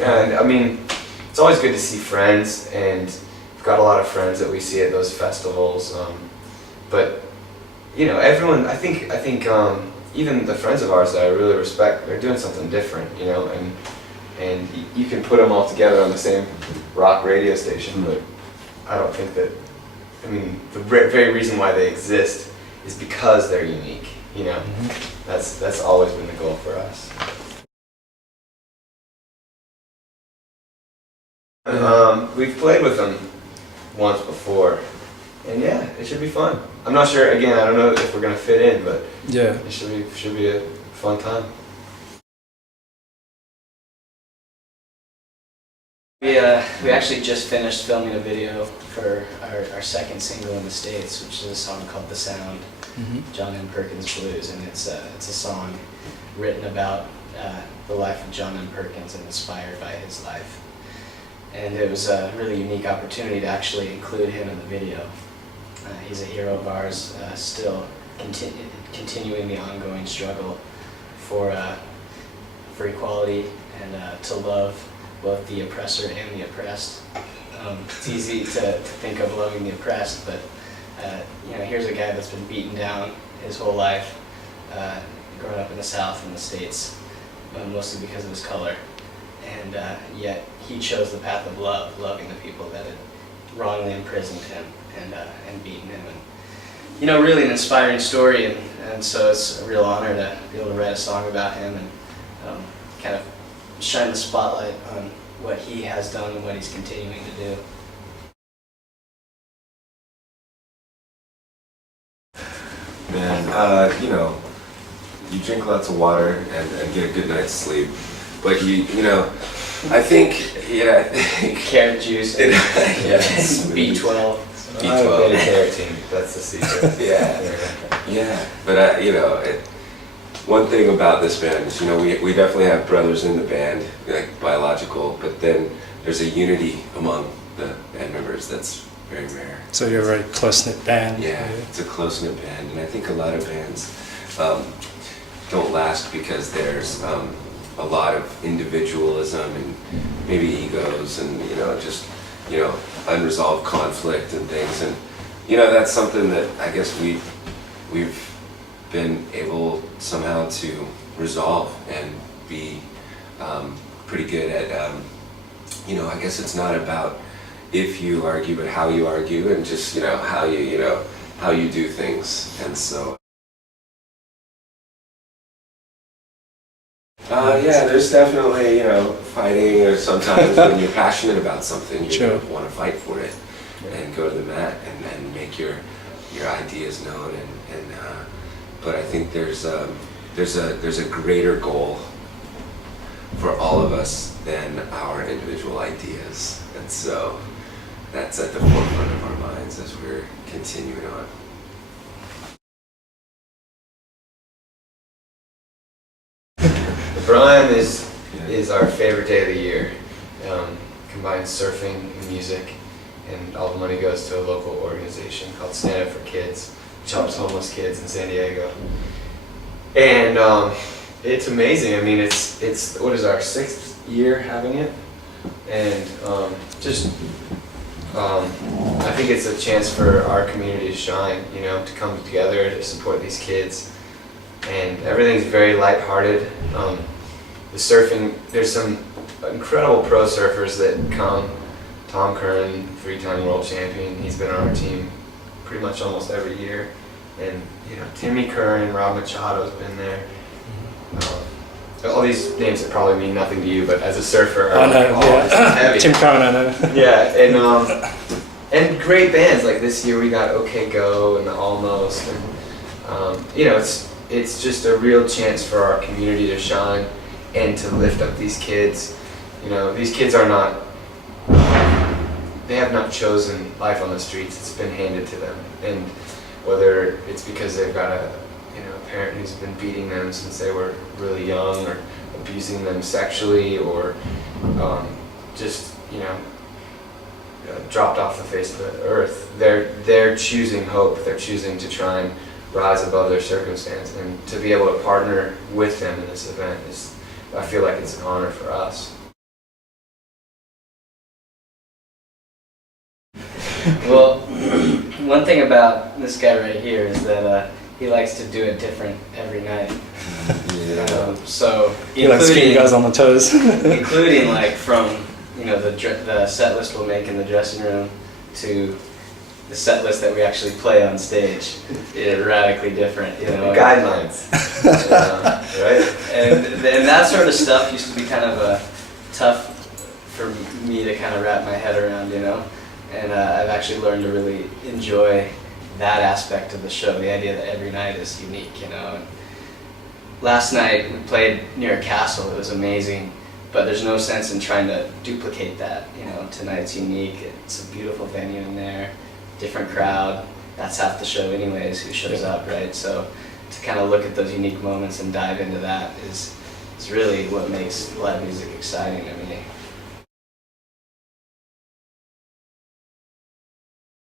And I mean, it's always good to see friends, and we've got a lot of friends that we see at those festivals. But you know, everyone, I think even the friends of ours that I really respect, they're doing something different, you know, and you can put them all together on the same rock radio station, but I don't think that, I mean, the very reason why they exist is because they're unique, you know. That's always been the goal for us. We've played with them once before, and yeah, it should be fun. I'm not sure, again, I don't know if we're going to fit in, but yeah, it should be a fun time. We actually just finished filming a video for our second single in the States, which is a song called The Sound, John M. Perkins Blues, and it's a song written about the life of John M. Perkins and inspired by his life. And it was a really unique opportunity to actually include him in the video. He's a hero of ours, still continuing the ongoing struggle for equality and to love both the oppressor and the oppressed. It's easy to think of loving the oppressed, but you know, here's a guy that's been beaten down his whole life, growing up in the South in the States, mostly because of his color, and yet he chose the path of love, loving the people that had wrongly imprisoned him and beaten him. And you know, really an inspiring story, and so it's a real honor to be able to write a song about him and kind of shine the spotlight on what he has done and what he's continuing to do. Man, you know, you drink lots of water and get a good night's sleep, but you know, I think, Carrot juice and B12. B12 carotene, that's the secret. yeah. But you know, one thing about this band is, you know, we definitely have brothers in the band, like biological, but then there's a unity among the band members that's very rare. So you're a very close-knit band. Yeah, it's a close-knit band, and I think a lot of bands don't last because there's a lot of individualism and maybe egos and, you know, just, you know, unresolved conflict and things. And, you know, that's something that I guess we've been able somehow to resolve and be pretty good at, you know, I guess it's not about if you argue, but how you argue, and just, you know, how you do things. And so yeah, there's definitely, you know, fighting, or sometimes when you're passionate about something, you want to fight for it and go to the mat and make your ideas known. But I think there's a greater goal for all of us than our individual ideas, and so that's at the forefront of our minds as we're continuing on. The Brime is our favorite day of the year. Combines surfing and music, and all the money goes to a local organization called Stand Up for Kids, which helps homeless kids in San Diego. And it's amazing. I mean, it's what is our 6th year having it, and I think it's a chance for our community to shine. You know, to come together to support these kids, and everything's very lighthearted. The surfing, there's some incredible pro surfers that come. Tom Curran, 3-time world champion, he's been on our team pretty much almost every year. And you know, Timmy Curran, Rob Machado's been there. All these names that probably mean nothing to you, but as a surfer, I know, this is heavy. Tim Curran, I know. Yeah, and great bands like this year we got OK Go and the Almost, and you know, it's just a real chance for our community to shine and to lift up these kids. You know, these kids are not, they have not chosen life on the streets. It's been handed to them, and whether it's because they've got a parent who's been beating them since they were really young, or abusing them sexually, or just dropped off the face of the earth. They're choosing hope. They're choosing to try and rise above their circumstance, and to be able to partner with them in this event I feel like it's an honor for us. Well, one thing about this guy right here is that he likes to do it different every night. So He likes to keep you guys on the toes. including like from the set list we'll make in the dressing room to the set list that we actually play on stage. It's radically different, Guidelines. Right? And that sort of stuff used to be kind of tough for me to kind of wrap my head around, And I've actually learned to really enjoy that aspect of the show, the idea that every night is unique, And last night we played near a castle. It was amazing, but there's no sense in trying to duplicate that. Tonight's unique. It's a beautiful venue in there, different crowd. That's half the show anyways, who shows up, right? So to kind of look at those unique moments and dive into that is really what makes live music exciting to me.